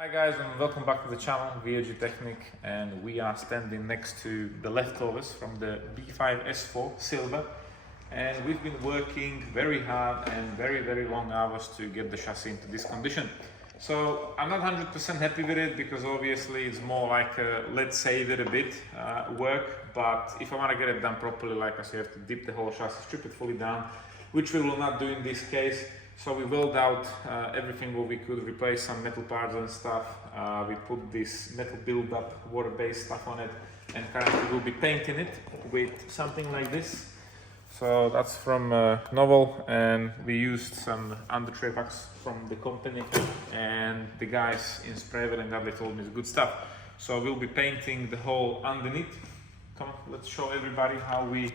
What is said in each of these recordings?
Hi guys, and welcome back to the channel, ADHD Technique, and we are standing next to the leftovers from the B5 S4 Silver, and we've been working very hard and very long hours to get the chassis into this condition. So I'm not 100% happy with it because obviously it's more like a, let's save it a bit work, but if I want to get it done properly, like I said, you have to dip the whole chassis, strip it fully down, which we will not do in this case. So we weld out everything what we could, replace some metal parts and stuff. We put this metal build-up, water-based stuff on it, and currently we'll be painting it with something like this. So that's from Novel, and we used some under-tray wax from the company, and the guys in Sprayville and that they told me it's good stuff. So we'll be painting the whole underneath. Come on, let's show everybody how we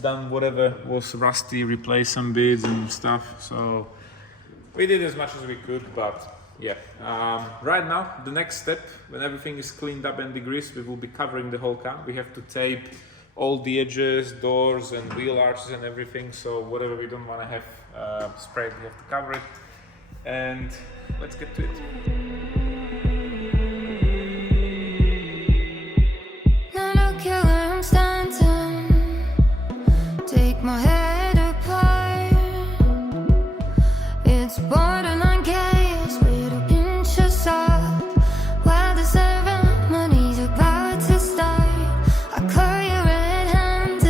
done whatever was rusty, replaced some beads and stuff. So we did as much as we could, but yeah. Right now, the next step, when everything is cleaned up and degreased, we will be covering the whole car. We have to tape all the edges, doors and wheel arches and everything. So whatever we don't want to have sprayed, we have to cover it. And let's get to it. My head apart, it's borderline chaos with a pinch of salt. While the ceremony's about to start, I caught you red-handed.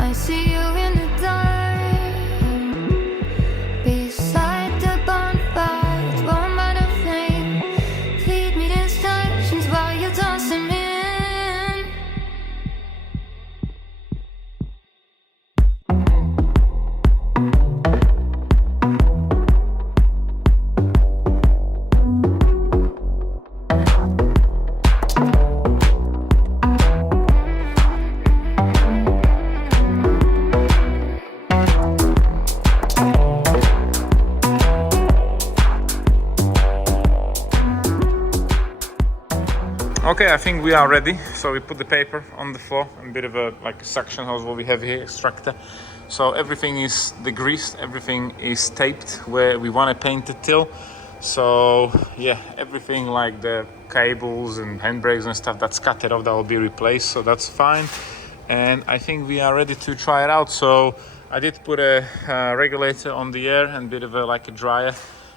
I see you in the dark, beside the bonfire, it's warmed by the flame. Feed me distractions while you're tossing me. Okay, I think we are ready. So we put the paper on the floor and a bit of a suction hose what we have here, extractor. So everything is degreased, everything is taped where we want to paint it till. So yeah, everything like the cables and handbrakes and stuff that's cut off, that will be replaced, so that's fine. And I think we are ready to try it out. So I did put a regulator on the air and a bit of a dryer.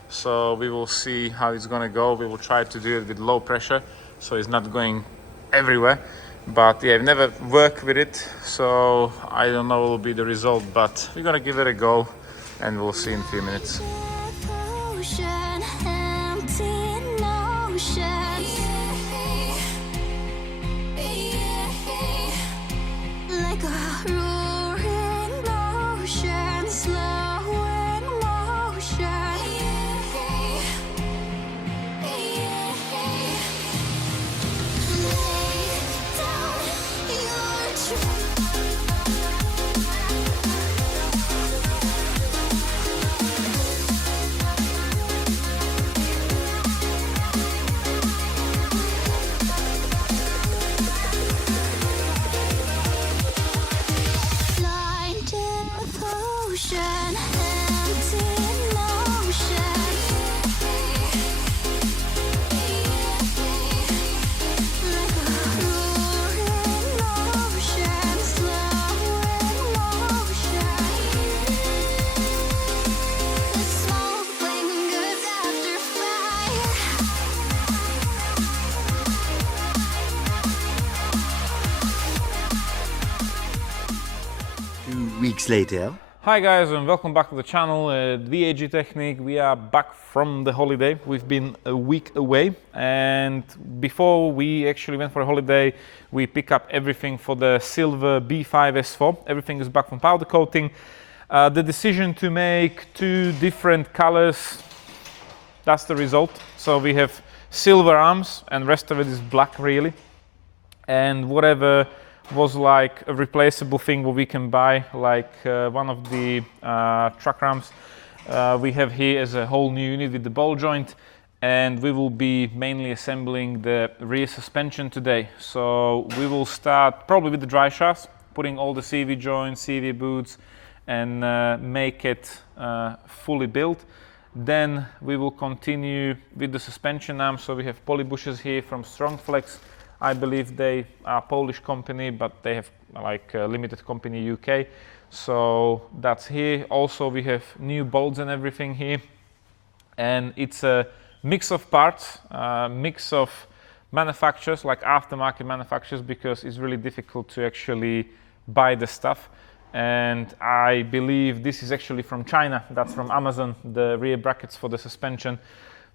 So we will see how it's gonna go. We will try to do it with low pressure, so it's not going everywhere. But yeah, I've never worked with it, so I don't know what will be the result, but we're gonna give it a go and we'll see in a few minutes. Weeks later. Hi guys, and welcome back to the channel, ADHD Technique. We are back from the holiday. We've been a week away, and before we actually went for a holiday, we pick up everything for the Silver B5 S4. Everything is back from powder coating. The decision to make two different colors, that's the result. So we have silver arms and rest of it is black really. And whatever was like a replaceable thing what we can buy, like one of the truck ramps we have here as a whole new unit with the ball joint, and we will be mainly assembling the rear suspension today. So we will start probably with the dry shafts, putting all the CV joints, CV boots, and make it fully built. Then we will continue with the suspension arm. So we have poly bushers here from Strongflex. I believe they are a Polish company, but they have like a limited company UK. So that's here. Also we have new bolts and everything here. And it's a mix of parts, mix of manufacturers, like aftermarket manufacturers, because it's really difficult to actually buy the stuff. And I believe this is actually from China. That's from Amazon, the rear brackets for the suspension.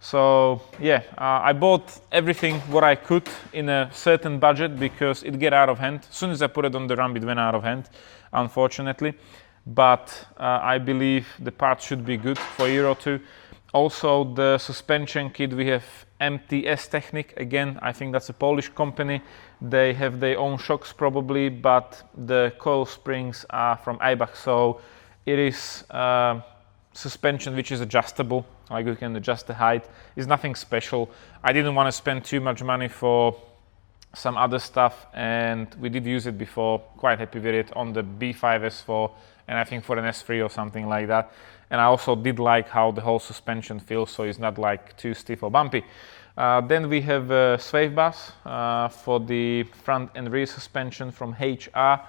So yeah, I bought everything what I could in a certain budget because it get out of hand. As soon as I put it on the ramp, it went out of hand, unfortunately. But I believe the parts should be good for a year or two. Also, the suspension kit, we have MTS Technik. Again, I think that's a Polish company. They have their own shocks probably, but the coil springs are from Eibach. So it is suspension which is adjustable, like you can adjust the height. It's nothing special. I didn't want to spend too much money for some other stuff, and we did use it before. Quite happy with it on the B5 S4, and I think for an S3 or something like that. And I also did like how the whole suspension feels, so it's not like too stiff or bumpy. Then we have a swave bus for the front and rear suspension from HR,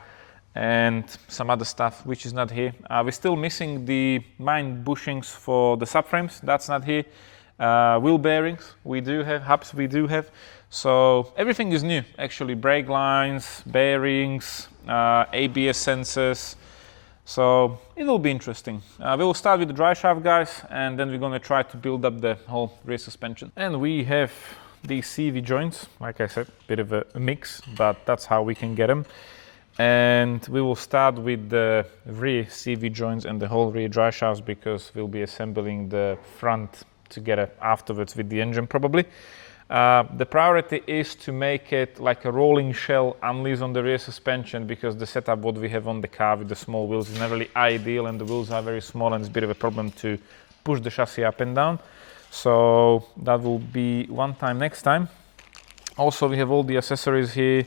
and some other stuff which is not here. We're still missing the mine bushings for the subframes. That's not here. Wheel bearings we do have, hubs we do have. So everything is new actually. Brake lines, bearings, ABS sensors. So it will be interesting. We will start with the dry shaft, guys, and then we're going to try to build up the whole rear suspension. And we have these CV joints, like I said, a bit of a mix, but that's how we can get them. And we will start with the rear CV joints and the whole rear dry shafts, because we'll be assembling the front together afterwards with the engine probably. The priority is to make it like a rolling shell unleash on the rear suspension, because the setup what we have on the car with the small wheels is not really ideal, and the wheels are very small and it's a bit of a problem to push the chassis up and down. So that will be one time next time. Also we have all the accessories here.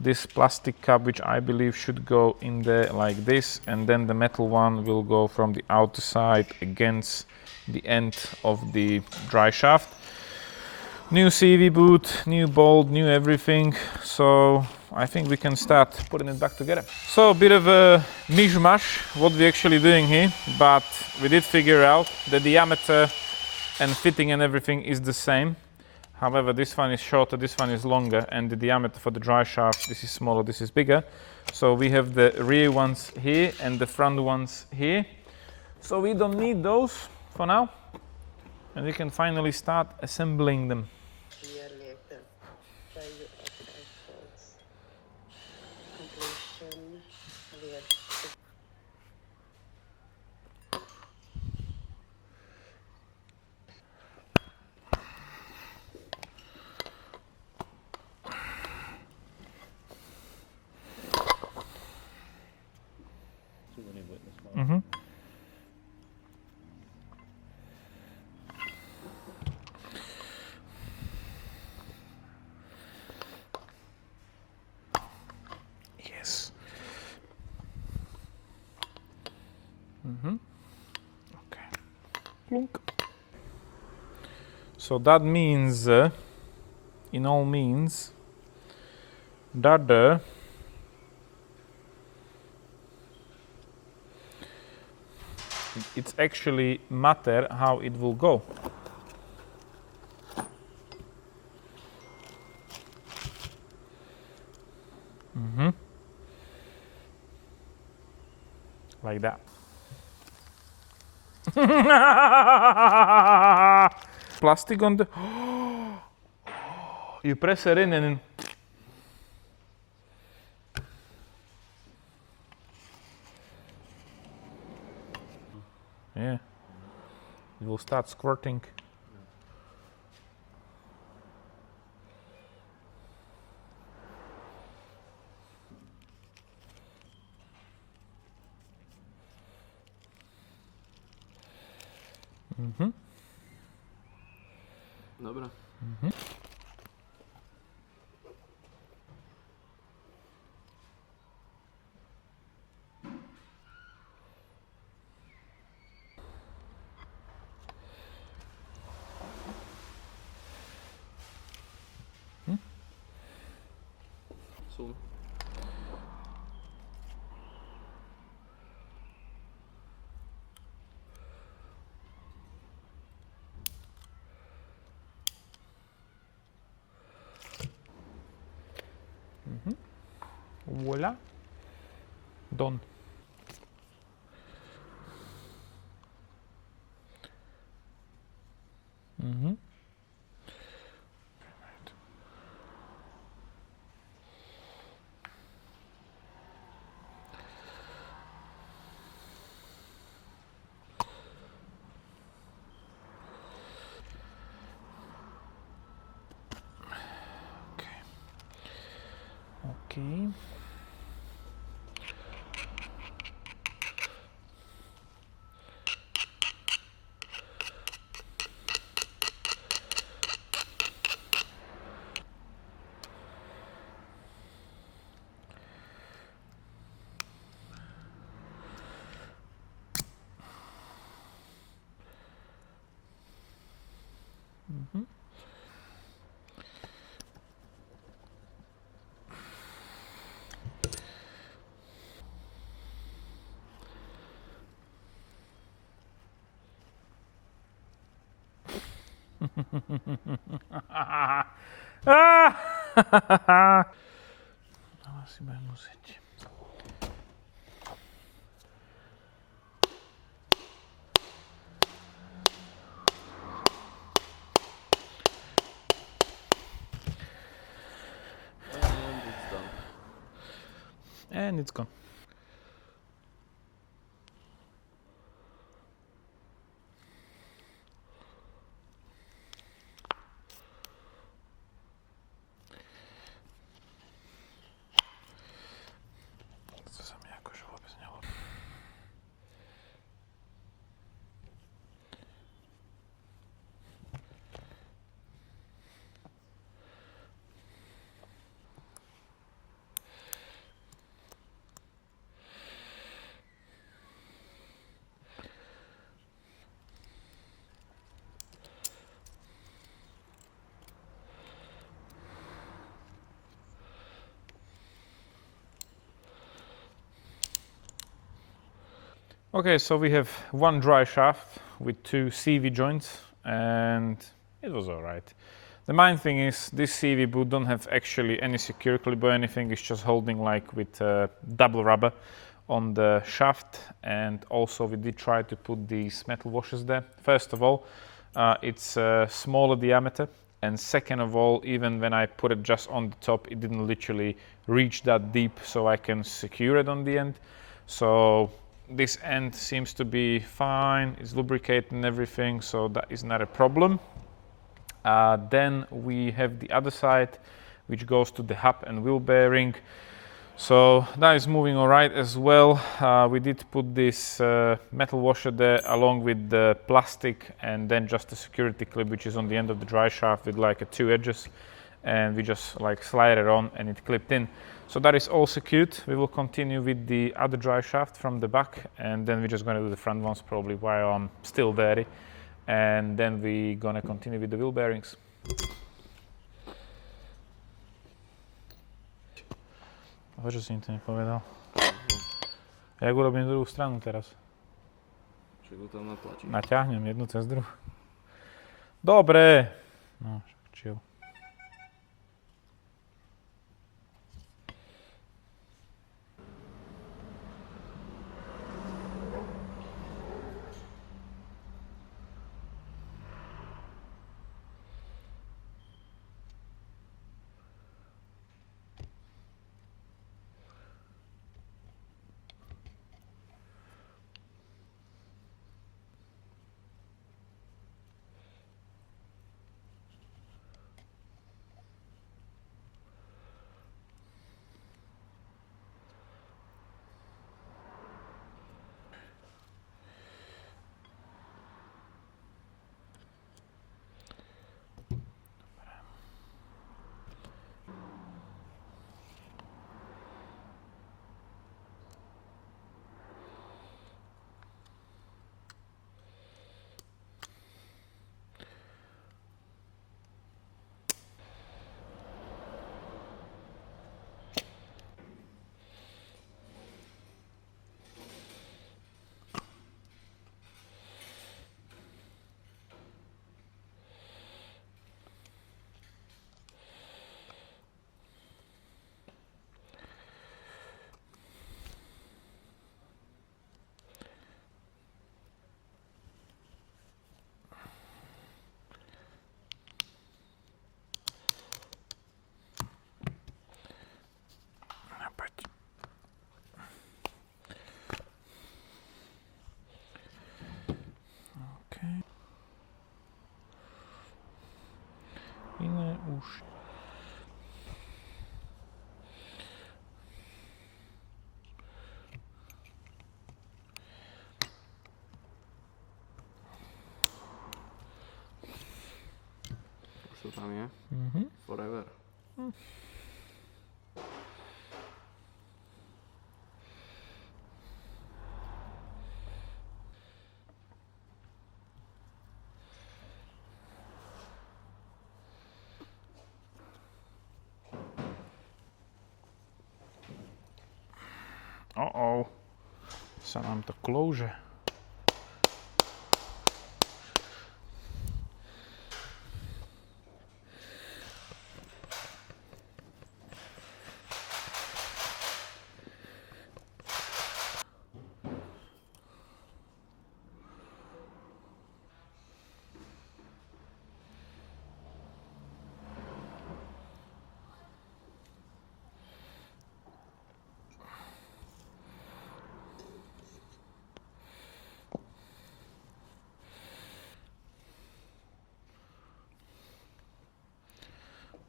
This plastic cup, which I believe should go in there like this, and then the metal one will go from the outer side against the end of the dry shaft. New CV boot, new bolt, new everything. So I think we can start putting it back together. So a bit of a mishmash what we're actually doing here, but we did figure out the diameter and fitting and everything is the same. However, this one is shorter, this one is longer, and the diameter for the dry shaft, this is smaller, this is bigger. So we have the rear ones here and the front ones here. So we don't need those for now, and we can finally start assembling them. Mm-hmm. Yes. Mm-hmm. Okay. Plunk. So that means, in all means, that it's actually matter how it will go. Mm-hmm. Like that. Plastic on the... You press it in and... Yeah, it will start squirting. Mhm. Dobra. Mhm. Voila. Done. Mm-hmm. Okay. Mm-hmm. Asi bude musieť. And it's gone. To sa mi akože vôbec neľúbi. Okay, so we have one dry shaft with 2 CV joints, and it was alright. The main thing is this CV boot don't have actually any secure clip or anything. It's just holding like with double rubber on the shaft, and also we did try to put these metal washers there. First of all, it's a smaller diameter, and second of all, even when I put it just on the top, it didn't literally reach that deep, so I can secure it on the end. So this end seems to be fine, it's lubricated and everything, so that is not a problem. Then we have the other side, which goes to the hub and wheel bearing. So that is moving all right as well. We did put this metal washer there along with the plastic, and then just a security clip which is on the end of the dry shaft with like 2 edges, and we just like slide it on and it clipped in. So that is all secured. We will continue with the other dry shaft from the back, and then we're just going to do the front ones probably while I'm still dirty, and then we're going to continue with the wheel bearings. Prečo si im to nepovedal? Jak urobím druhú stranu teraz? Však ho tam natlačíš. Naťahnem jednu cez druhú. Dobre. No, však chill. už. Už to tam je. Forever. Sa nám to klouže.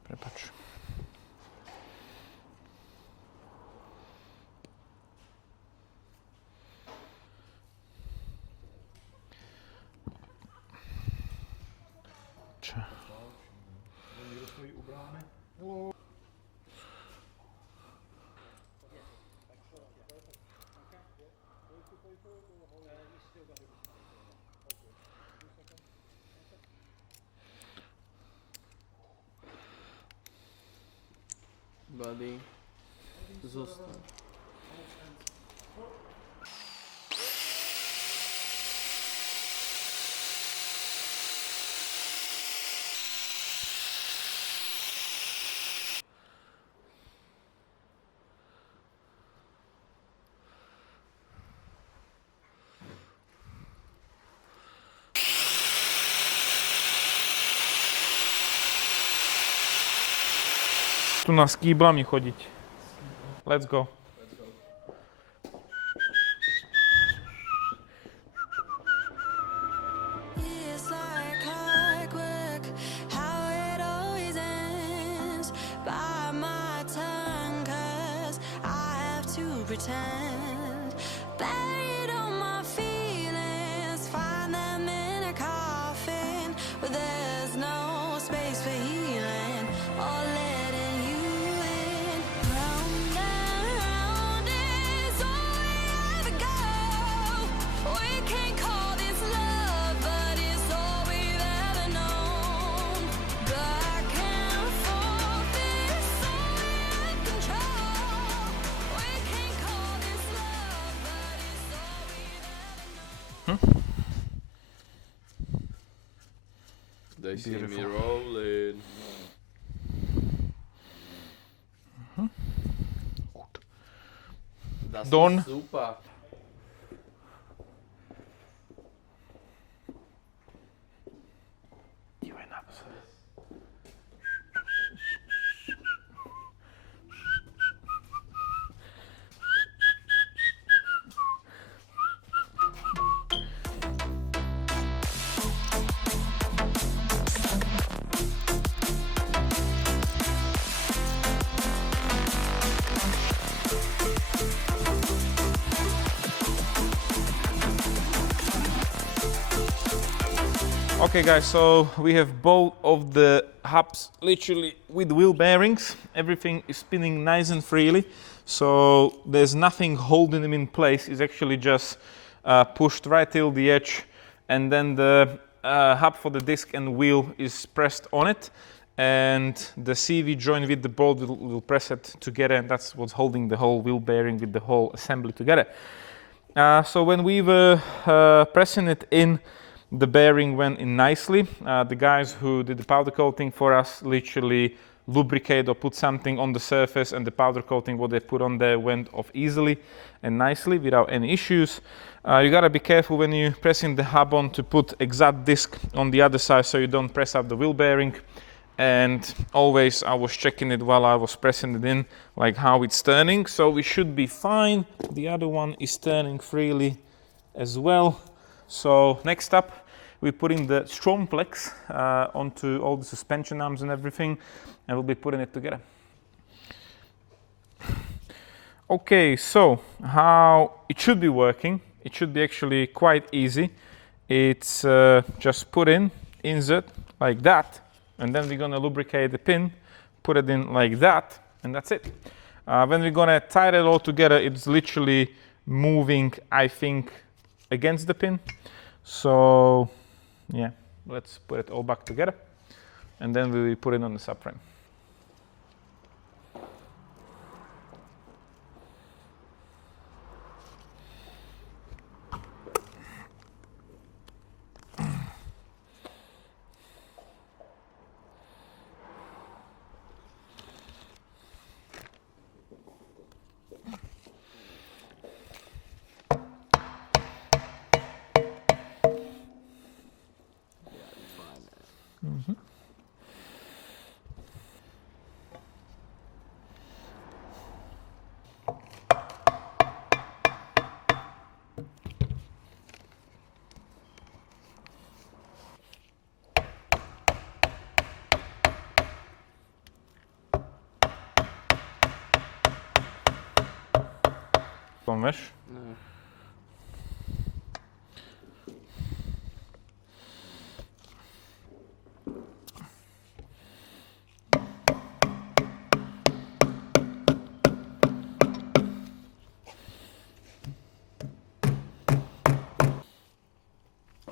Prepač. Čo? Buddy, zostaň. Tu na s kýblami chodiť. Let's go. It's like clockwork, how it always ends. Bite my tongue, 'cause I have to pretend. Buried all my feelings, find them in a coffin, but there's no space for healing or letting you in. Round and round is all we ever go. We can't call this love, but it's all we've ever known. Back and forth is all we have control. We can't call this love, but it's all we've ever known. They see me rolling. Das Don. ist super. Okay guys, so we have both of the hubs literally with wheel bearings. Everything is spinning nice and freely, so there's nothing holding them in place. It's actually just pushed right till the edge, and then the hub for the disc and wheel is pressed on it, and the CV joint with the bolt will press it together, and that's what's holding the whole wheel bearing with the whole assembly together. So when we were pressing it in, the bearing went in nicely. The guys who did the powder coating for us literally lubricate or put something on the surface, and the powder coating what they put on there went off easily and nicely without any issues. You gotta be careful when you're pressing the hub on to put exact disc on the other side so you don't press up the wheel bearing. And always I was checking it while I was pressing it in, like how it's turning, so we should be fine. The other one is turning freely as well. So next up we're putting the strong plex onto all the suspension arms and everything, and we'll be putting it together. Okay, so how it should be working, it should be actually quite easy. It's just put in, insert like that, and then we're gonna lubricate the pin, put it in like that, and that's it. When we're gonna tie it all together, it's literally moving, I think, against the pin. So yeah, let's put it all back together, and then we will put it on the subframe. Mesh. No.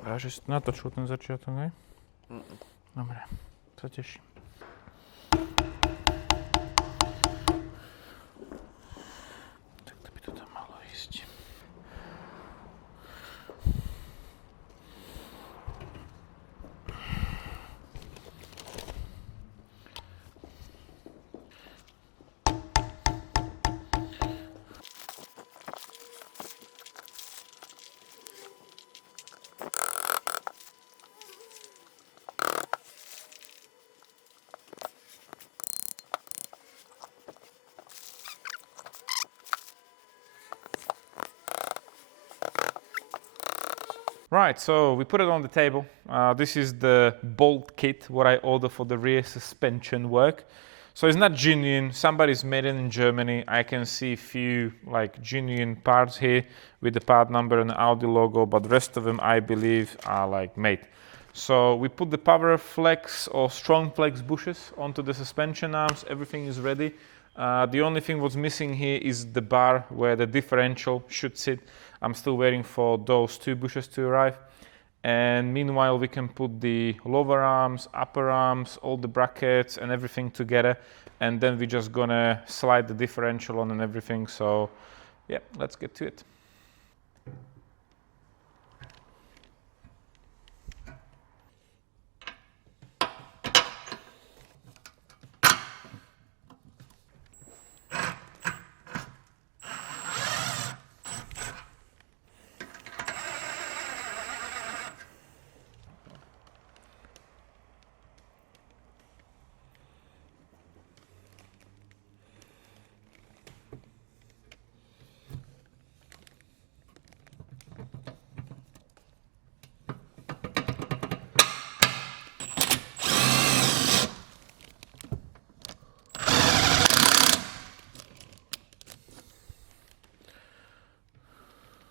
A že si natočil ten začiatok, hej? Dobre, sa teším. Tak to by to tam malo ísť. Right, so we put it on the table. This is the bolt kit, what I ordered for the rear suspension work. So it's not genuine, somebody's made it in Germany. I can see a few like genuine parts here with the part number and the Audi logo, but the rest of them I believe are like made. So we put the power flex or strong flex bushes onto the suspension arms, everything is ready. The only thing what's missing here is the bar where the differential should sit. I'm still waiting for those two bushes to arrive. And meanwhile, we can put the lower arms, upper arms, all the brackets and everything together. And then we're just gonna slide the differential on and everything. So yeah, let's get to it.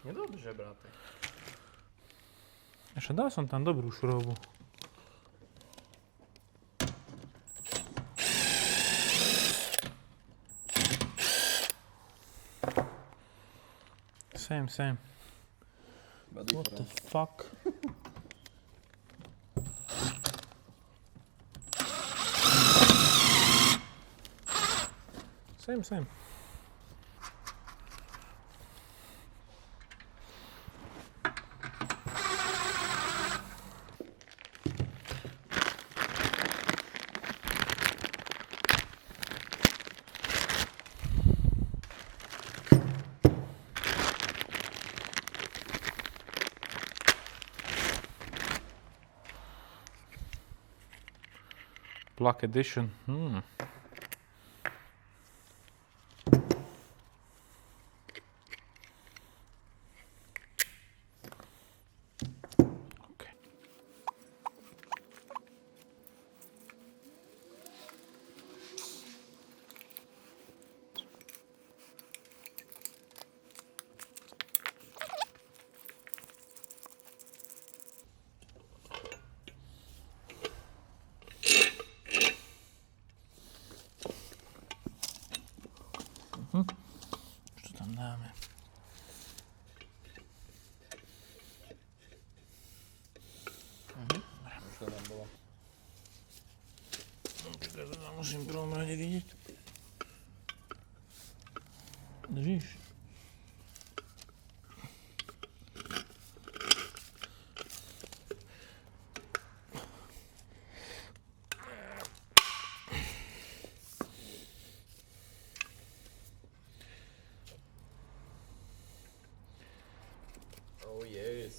Nedobrze, bratek. Ešte dal som tam dobrú šrobu. Same. What the fuck? Same. Black edition. Okay. Musím prvom rade vidieť. Držíš? Oh yes.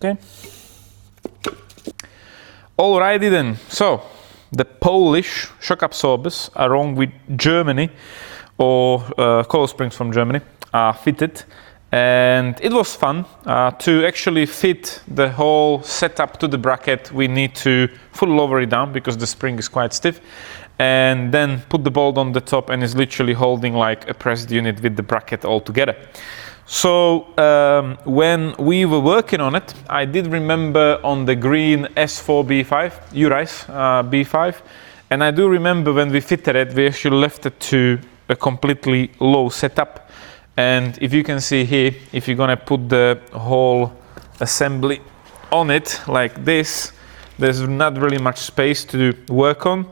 Okay. Alrighty then. So, the Polish shock absorbers, along with Germany, or coil springs from Germany, are fitted. And it was fun to actually fit the whole setup to the bracket. We need to fully lower it down because the spring is quite stiff, and then put the bolt on the top, and it's literally holding like a pressed unit with the bracket all together. So when we were working on it, I did remember on the green S4 B5, Uri's B5, and I do remember when we fitted it, we actually left it to a completely low setup. And if you can see here, if you're gonna put the whole assembly on it like this, there's not really much space to work on.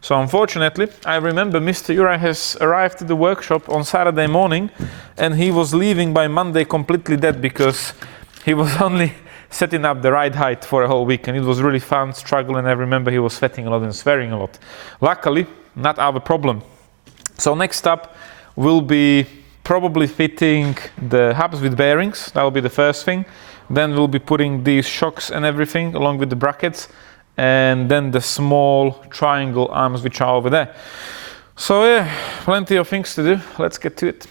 So unfortunately, I remember Mr. Uri has arrived at the workshop on Saturday morning, and he was leaving by Monday completely dead because he was only setting up the ride height for a whole week, and it was really fun, struggle, and I remember he was sweating a lot and swearing a lot. Luckily, not our problem. So next up will be probably fitting the hubs with bearings. That will be the first thing. Then we'll be putting these shocks and everything along with the brackets, and then the small triangle arms which are over there. So yeah, plenty of things to do. Let's get to it.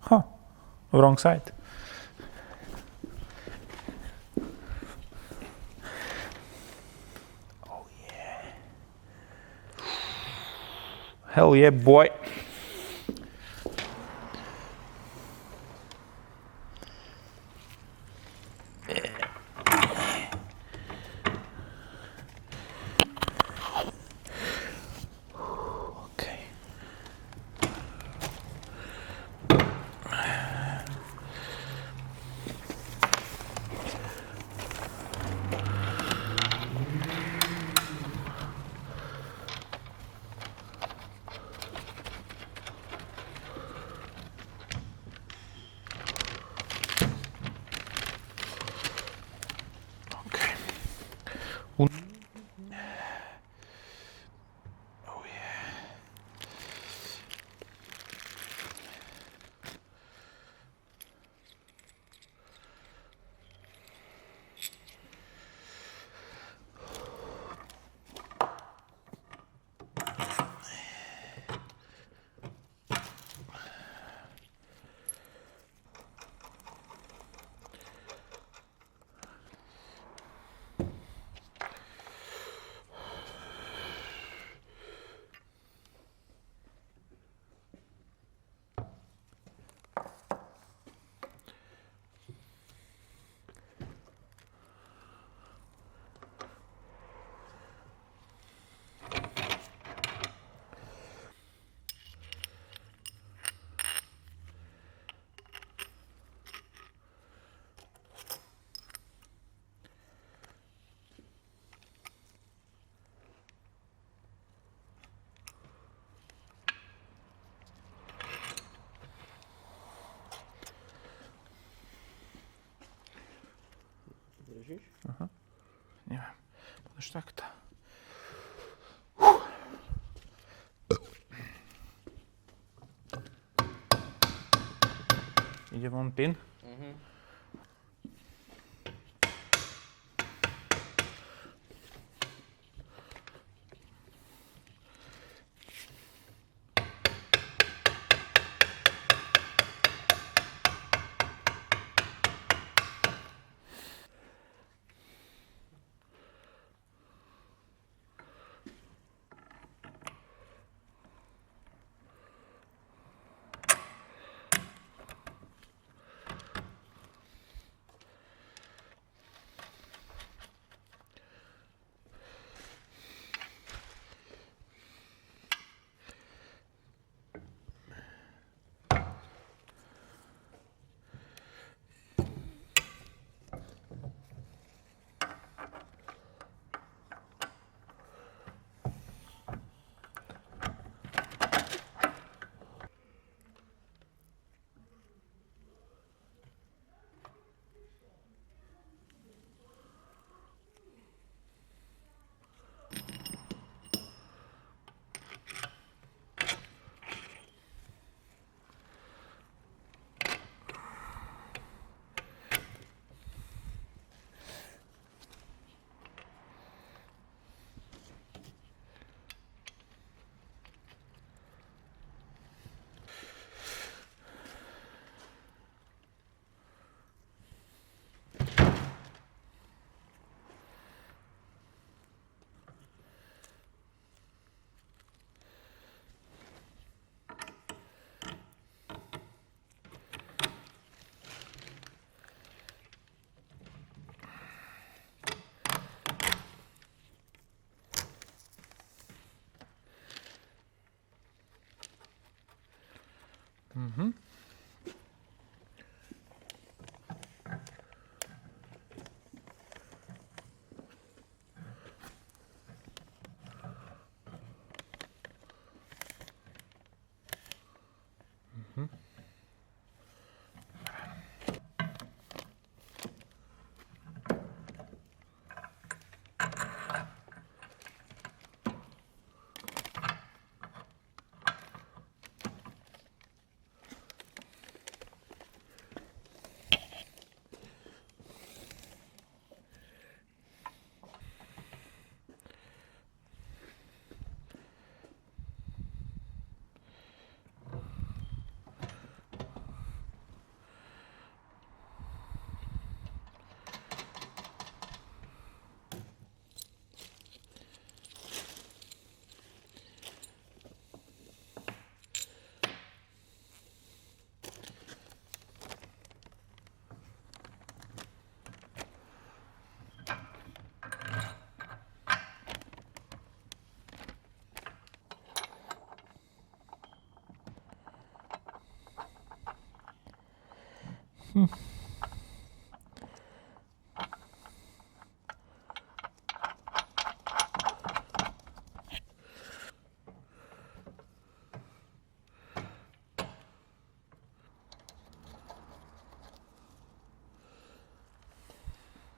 Huh, wrong side. Oh yeah. Hell yeah, boy. Oh yeah. Držíš? Aha. Neviem. Budeš takto. Ide von pin.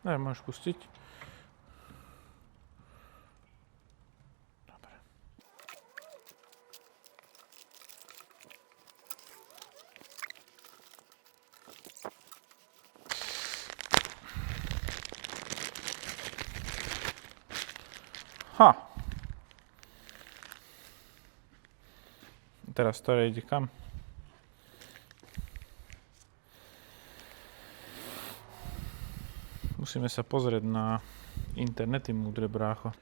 Daj, môžeš pustiť. Dobre. Ha! Teraz to ide kam? Musíme sa pozrieť na internety, múdre brácho.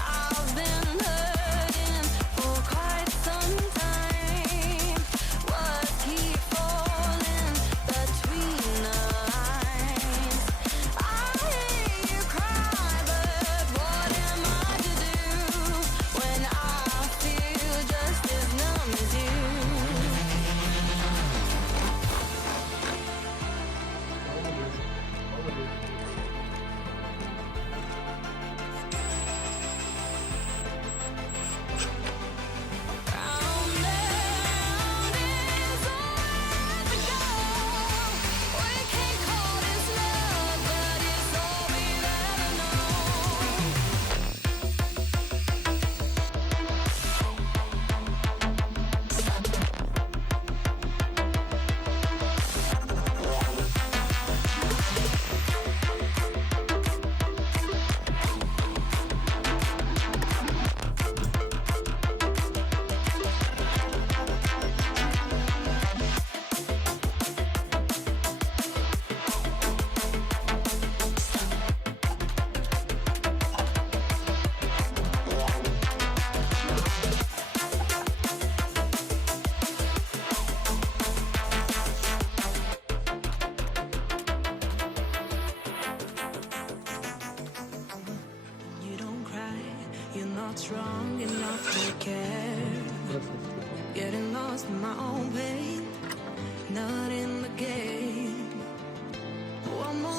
I've been hurting for quite some time. Words keep falling between the lines. I hear you cry, but what am I to do when I feel just as numb as you? Round and round is always the goal. We can't call this love, but it's all we've ever known. You don't cry, you're not strong enough to care. Getting lost in my own pain, not in the game. One more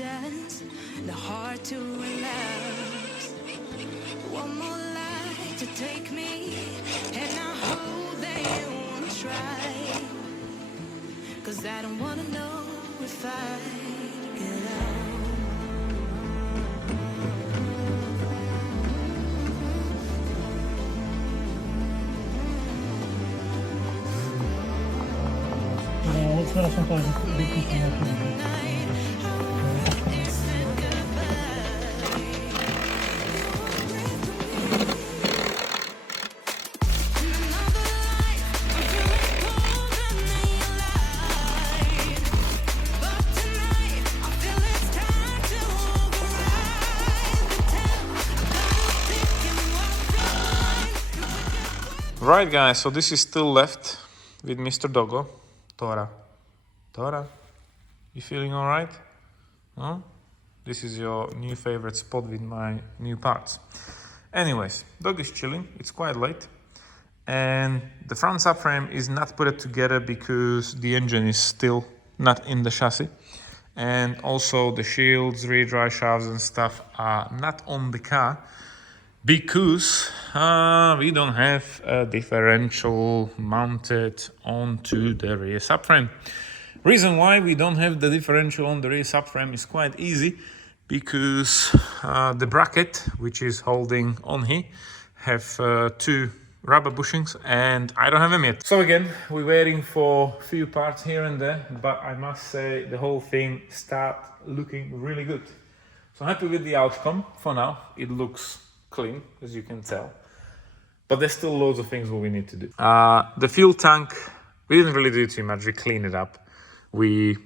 chance, the heart to relax. One more life to take me, and I hope they won't try. 'Cause I don't wanna know if I get out. Alteração pode bem continuar. Right guys, so this is still left with Mr. Doggo. Tora, you feeling alright? No? This is your new favorite spot with my new parts. Anyways, dog is chilling, it's quite late. And the front subframe is not put together because the engine is still not in the chassis. And also the shields, rear drive shafts and stuff are not on the car because we don't have a differential mounted onto the rear subframe. Reason why we don't have the differential on the rear subframe is quite easy, because the bracket which is holding on here have two rubber bushings and I don't have them yet. So again, we're waiting for a few parts here and there, but I must say the whole thing start looking really good. So happy with the outcome for now. It looks clean, as you can tell, but there's still loads of things what we need to do. The fuel tank, we didn't really do too much. We cleaned it up. We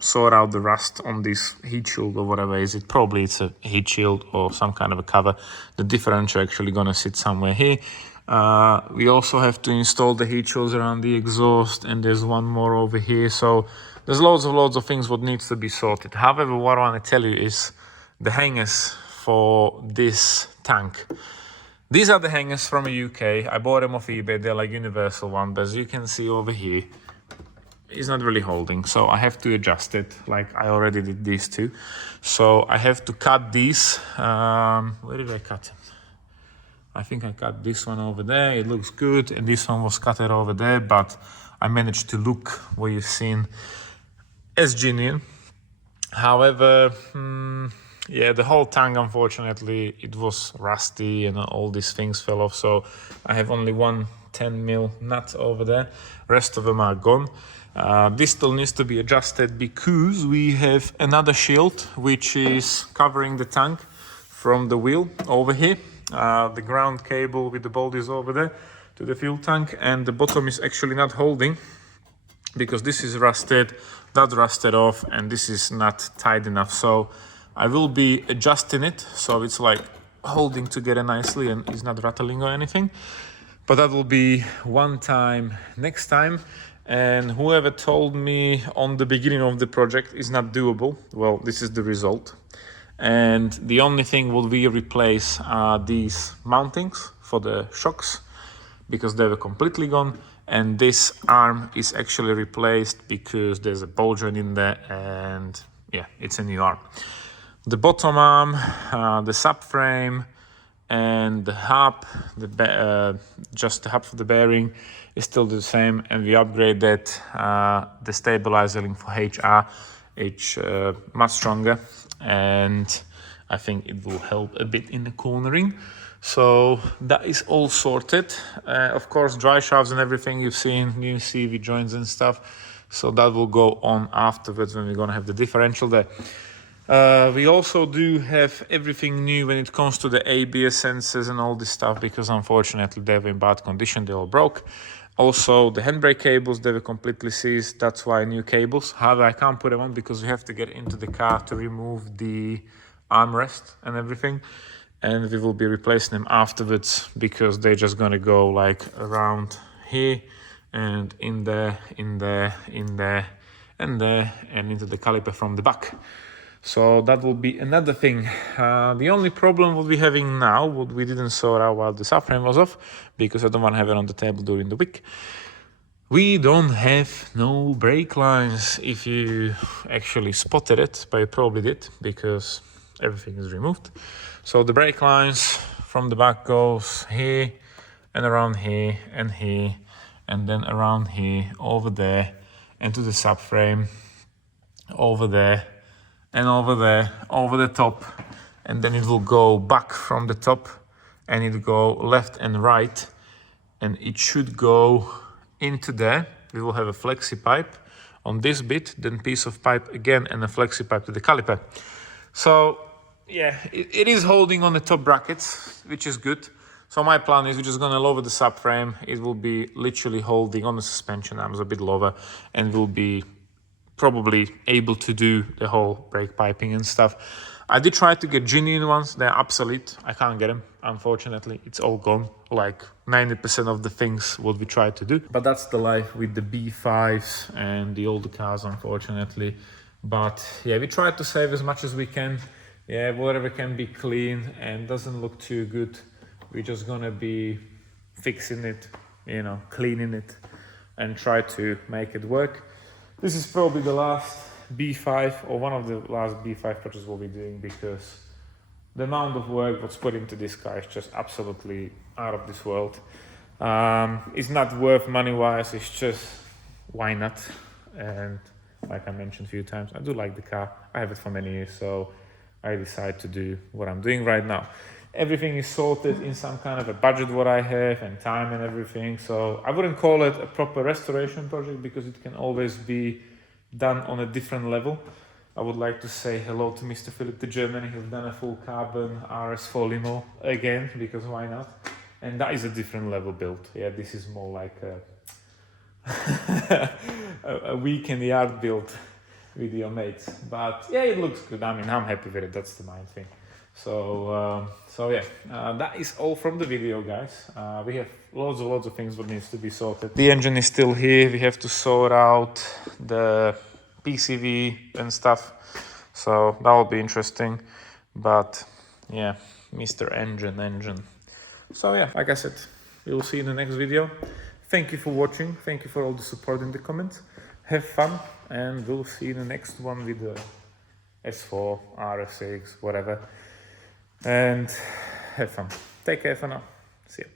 sort out the rust on this heat shield or whatever is it. Probably it's a heat shield or some kind of a cover. The differential actually gonna sit somewhere here. We also have to install the heat shields around the exhaust, and there's one more over here. So there's loads of things what needs to be sorted. However, what I want to tell you is the hangers for this tank. These are the hangers from the UK. I bought them off eBay. They're like universal one, but as you can see over here, it's not really holding, so I have to adjust it like I already did these two. So I have to cut these. Where did I cut it? I think I cut this one over there. It looks good, and this one was cut over there, but I managed to look what you've seen as genuine. However, yeah, the whole tank, unfortunately, it was rusty and all these things fell off. So I have only one 10mm nut over there. Rest of them are gone. This still needs to be adjusted because we have another shield which is covering the tank from the wheel over here. The ground cable with the bolt is over there to the fuel tank, and the bottom is actually not holding because this is rusted, that's rusted off, and this is not tight enough. So I will be adjusting it so it's like holding together nicely and it's not rattling or anything. But that will be one time next time. And whoever told me on the beginning of the project is not doable, well, this is the result. And the only thing will we replace are these mountings for the shocks, because they were completely gone. And this arm is actually replaced because there's a ball joint in there, and yeah, it's a new arm. The bottom arm, the subframe, and the hub, just the hub for the bearing is still the same, and we upgraded the stabilizer link for HR. It's much stronger, and I think it will help a bit in the cornering. So that is all sorted. Of course, dry shafts and everything you've seen, new CV joints and stuff. So that will go on afterwards when we're gonna have the differential there. We also do have everything new when it comes to the ABS sensors and all this stuff, because unfortunately they were in bad condition, they all broke. Also the handbrake cables, they were completely seized, that's why new cables. However, I can't put them on because we have to get into the car to remove the armrest and everything, and we will be replacing them afterwards because they're just gonna go like around here and in there, and there, and there, and into the caliper from the back. So that will be another thing. The only problem what we're having now, what we didn't sort out while the subframe was off, because I don't want to have it on the table during the week, We don't have no brake lines, if you actually spotted it, but you probably did because everything is removed. So the brake lines from the back goes here and around here and then around here, over there, and to the subframe, over there and over there, over the top, and then it will go back from the top and it will go left and right, and it should go into there. We will have a flexi pipe on this bit, then piece of pipe again, and a flexi pipe to the caliper. So yeah, it is holding on the top brackets, which is good. So my plan is we're just gonna lower the subframe. It will be literally holding on the suspension arms a bit lower, and will be probably able to do the whole brake piping and stuff. I did try to get genuine ones. They're obsolete. I can't get them, unfortunately. It's all gone, like 90% of the things what we tried to do. But that's the life with the B5s and the older cars, unfortunately. But yeah, we tried to save as much as we can. Yeah, whatever can be clean and doesn't look too good, we're just gonna be fixing it, you know, cleaning it and try to make it work. This is probably the last B5 or one of the last B5 projects we'll be doing, because the amount of work what's put into this car is just absolutely out of this world. It's not worth money-wise, it's just why not? And like I mentioned a few times, I do like the car. I have it for many years, so I decide to do what I'm doing right now. Everything is sorted in some kind of a budget what I have and time and everything. So I wouldn't call it a proper restoration project because it can always be done on a different level. I would like to say hello to Mr. Philip de Germany. He's done a full carbon RS4 limo again, because why not? And that is a different level build. Yeah, this is more like a week in the yard build with your mates. But yeah, it looks good. I mean, I'm happy with it. That's the main thing. So yeah, that is all from the video, guys. We have loads of things that needs to be sorted. The engine is still here. We have to sort out the PCV and stuff. So that will be interesting. But yeah, Mr. Engine. So yeah, like I said, we will see you in the next video. Thank you for watching. Thank you for all the support in the comments. Have fun, and we'll see you in the next one with the S4, RS6, whatever. And have fun. Take care for now. See ya.